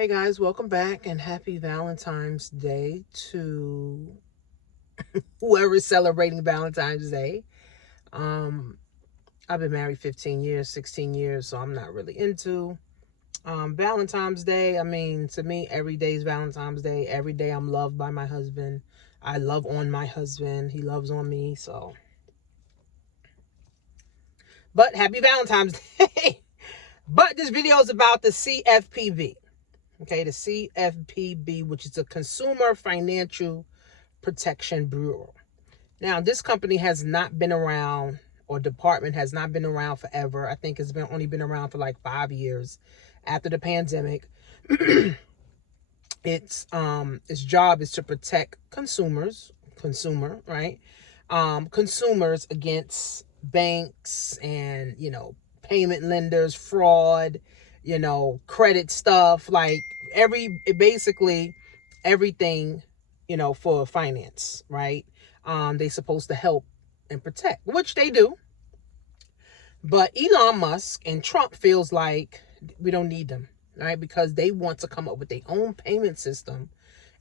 Hey guys, welcome back and happy Valentine's Day to whoever's celebrating Valentine's Day. Um, I've been married 15 years, 16 years, so I'm not really into Valentine's Day. I mean, to me, every day is Valentine's Day. Every day I'm loved by my husband. I love on my husband. He loves on me, so. But happy Valentine's Day. But this video is about the CFPB. Okay, the CFPB, which is the Consumer Financial Protection Bureau. Now, this company has not been around, or department has not been around forever. I think it's only been around for like 5 years after the pandemic. Its job is to protect consumers, consumers against banks and, payment lenders, fraud, credit stuff, like basically everything, for finance, right? They supposed to help and protect, which they do. But Elon Musk and Trump feels like we don't need them, right? Because they want to come up with their own payment system,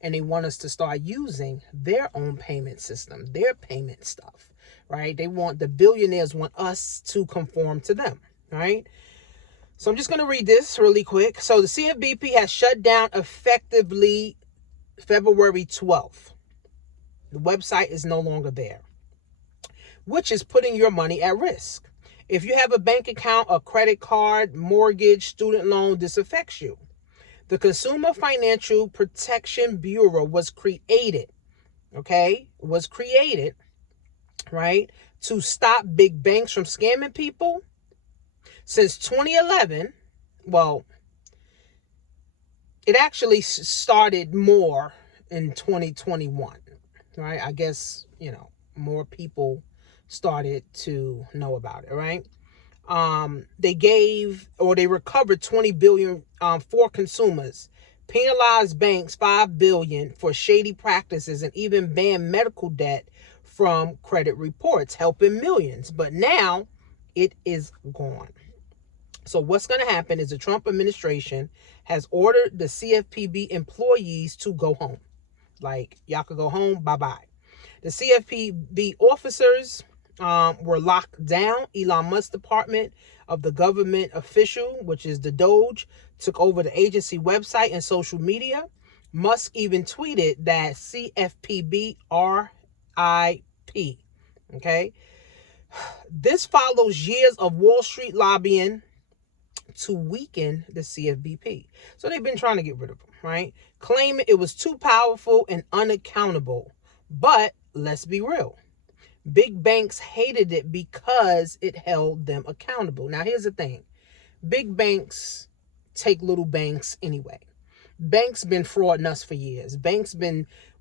and they want us to start using their own payment system, their payment stuff, right? The billionaires want us to conform to them, right? So I'm just going to read this really quick. So the CFPB has shut down effectively February 12th. The website is no longer there, which is putting your money at risk. If you have a bank account, a credit card, mortgage, student loan, this affects you. The Consumer Financial Protection Bureau was created, right, to stop big banks from scamming people. Since 2011, well, it actually started more in 2021, right? I guess, more people started to know about it, right? They recovered 20 billion for consumers, penalized banks 5 billion for shady practices, and even banned medical debt from credit reports, helping millions. But now it is gone. So what's going to happen is the Trump administration has ordered the CFPB employees to go home. Like, y'all could go home, bye-bye. The CFPB officers were locked down. Elon Musk department of the government official, which is the Doge, took over the agency website and social media. Musk even tweeted that CFPB RIP. Okay. This follows years of Wall Street lobbying to weaken the CFPB. So they've been trying to get rid of them, right? Claiming it was too powerful and unaccountable. But let's be real. Big banks hated it because it held them accountable. Now, here's the thing. Big banks take little banks anyway. Banks been frauding us for years.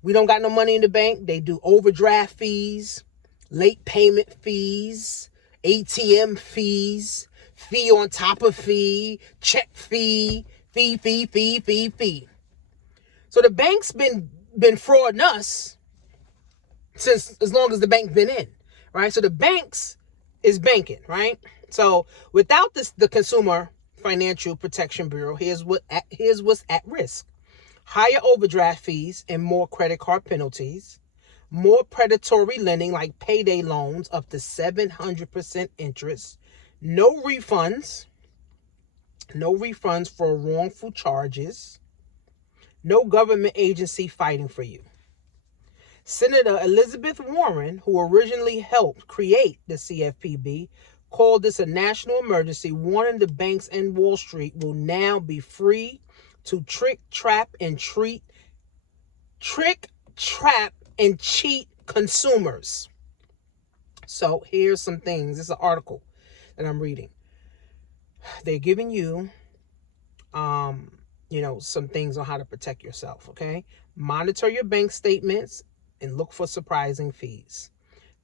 We don't got no money in the bank. They do overdraft fees, late payment fees, ATM fees, fee on top of fee, check fee. So the bank's been frauding us since as long as the bank's been in, right? So the banks is banking, right? So without the Consumer Financial Protection Bureau, here's what's at risk: higher overdraft fees and more credit card penalties, more predatory lending like payday loans up to 700% interest, no refunds for wrongful charges, no government agency fighting for you. Senator Elizabeth Warren, who originally helped create the CFPB, called this a national emergency, warning the banks and Wall Street will now be free to trick, trap, and cheat consumers. So here's some things. This is an article that I'm reading. They're giving you, some things on how to protect yourself, okay? Monitor your bank statements and look for surprising fees.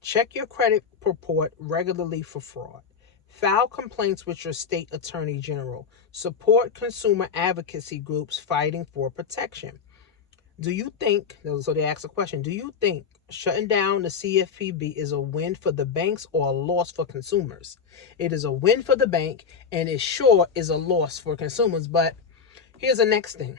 Check your credit report regularly for fraud. File complaints with your state attorney general. Support consumer advocacy groups fighting for protection. So they ask a question, do you think shutting down the CFPB is a win for the banks or a loss for consumers? It is a win for the bank, and it sure is a loss for consumers. But here's the next thing.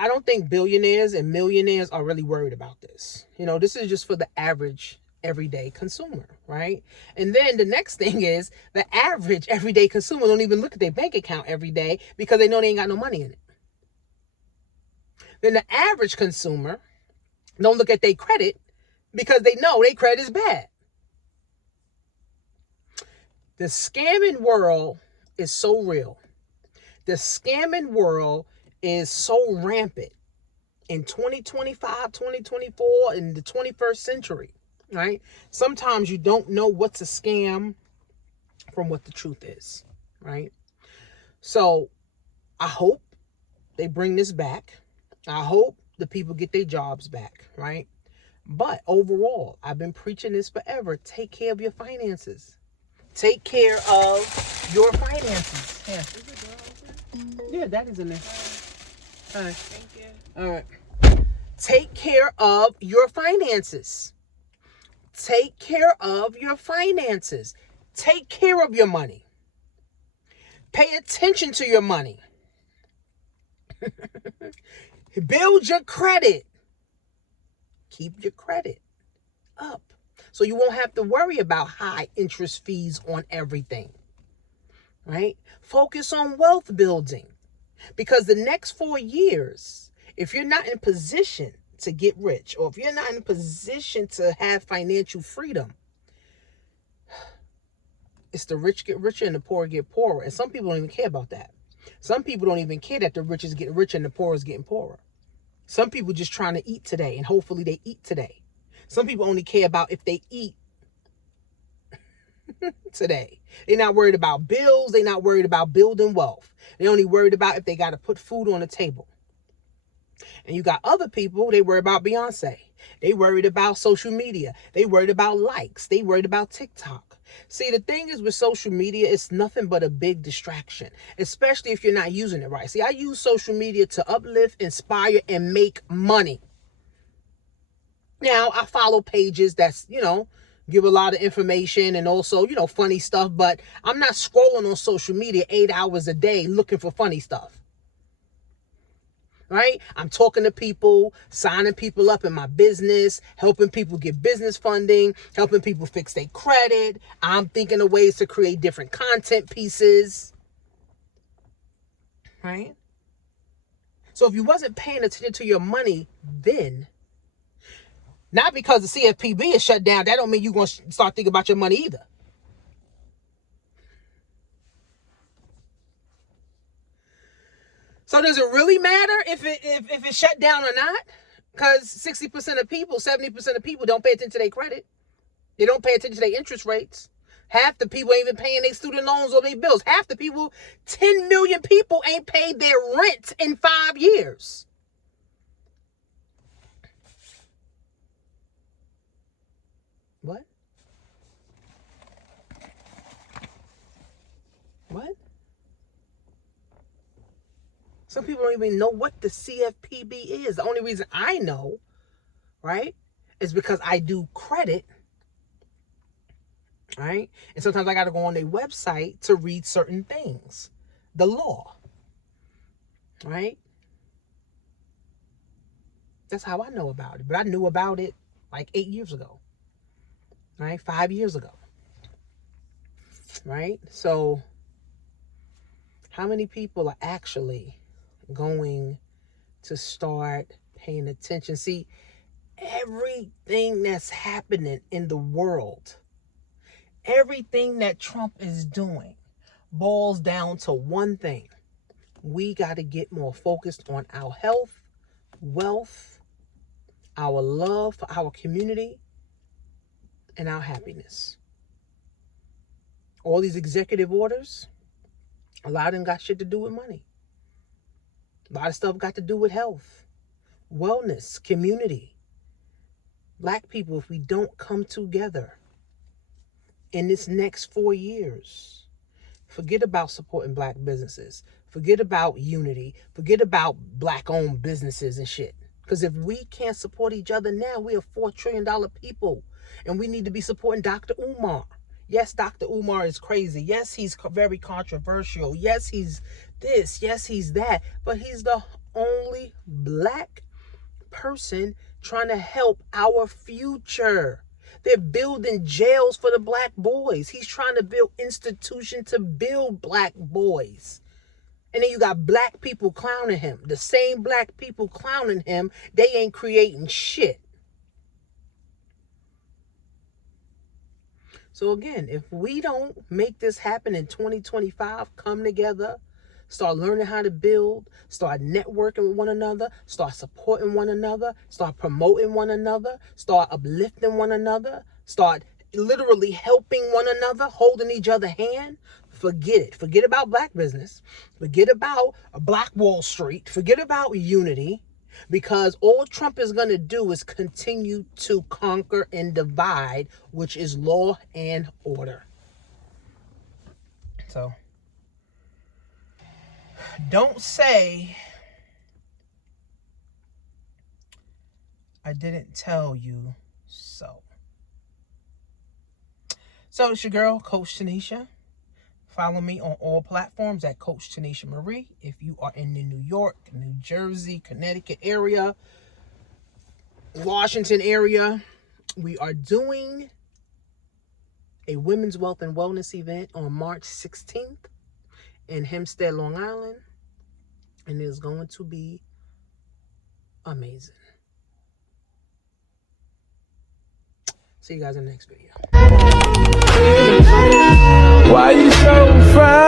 I don't think billionaires and millionaires are really worried about this. This is just for the average everyday consumer, right? And then the next thing is the average everyday consumer don't even look at their bank account every day because they know they ain't got no money in it. Then the average consumer don't look at their credit because they know their credit is bad. The scamming world is so real. The scamming world is so rampant in 2025, 2024, in the 21st century, right? Sometimes you don't know what's a scam from what the truth is, right? So I hope they bring this back. I hope the people get their jobs back, right? But overall, I've been preaching this forever. Take care of your finances. Take care of your finances. Yeah. Is the door open? Yeah, that is in there. All right. Thank you. All right. Take care of your finances. Take care of your finances. Take care of your money. Pay attention to your money. Build your credit. Keep your credit up so you won't have to worry about high interest fees on everything, right? Focus on wealth building, because the next 4 years, if you're not in position to get rich, or if you're not in a position to have financial freedom, it's the rich get richer and the poor get poorer. And some people don't even care about that. Some people don't even care that the rich is getting richer and the poor is getting poorer. Some people just trying to eat today, and hopefully they eat today. Some people only care about if they eat today. They're not worried about bills. They're not worried about building wealth. They're only worried about if they got to put food on the table. And you got other people, they worry about Beyonce. They worried about social media. They worried about likes. They worried about TikTok. See, the thing is with social media, it's nothing but a big distraction, especially if you're not using it right. See, I use social media to uplift, inspire, and make money. Now, I follow pages that's, give a lot of information and also, funny stuff, but I'm not scrolling on social media 8 hours a day looking for funny stuff. Right? I'm talking to people, signing people up in my business, helping people get business funding, helping people fix their credit. I'm thinking of ways to create different content pieces. Right? So if you wasn't paying attention to your money then, not because the CFPB is shut down, that don't mean you're going to start thinking about your money either. So does it really matter if it's shut down or not? Because 60% of people, 70% of people don't pay attention to their credit. They don't pay attention to their interest rates. Half the people ain't even paying their student loans or their bills. Half the people, 10 million people ain't paid their rent in 5 years. What? What? Some people don't even know what the CFPB is. The only reason I know, right, is because I do credit, right? And sometimes I got to go on their website to read certain things. The law, right? That's how I know about it. But I knew about it like 8 years ago, right? 5 years ago, right? So how many people are actually going to start paying attention? See, everything that's happening in the world, everything that Trump is doing boils down to one thing. We got to get more focused on our health, wealth, our love for our community, and our happiness. All these executive orders, a lot of them got shit to do with money. A lot of stuff got to do with health, wellness, community. Black people, if we don't come together in this next 4 years, forget about supporting black businesses. Forget about unity. Forget about black-owned businesses and shit. Because if we can't support each other now, we are $4 trillion people. And we need to be supporting Dr. Umar. Yes, Dr. Umar is crazy. Yes, he's very controversial. Yes, he's this. Yes, he's that. But he's the only black person trying to help our future. They're building jails for the black boys. He's trying to build institutions to build black boys. And then you got black people clowning him. The same black people clowning him, they ain't creating shit. So again, if we don't make this happen in 2025, come together, start learning how to build, start networking with one another, start supporting one another, start promoting one another, start uplifting one another, start literally helping one another, holding each other hand, forget it. Forget about black business. Forget about Black Wall Street. Forget about unity. Because all Trump is going to do is continue to conquer and divide, which is law and order. So, don't say I didn't tell you so. So, it's your girl, Coach Tanisha. Follow me on all platforms at Coach Tanisha Marie. If you are in the New York, New Jersey, Connecticut area, Washington area, we are doing a Women's Wealth and Wellness event on March 16th in Hempstead, Long Island. And it is going to be amazing. See you guys in the next video. Why you so fine?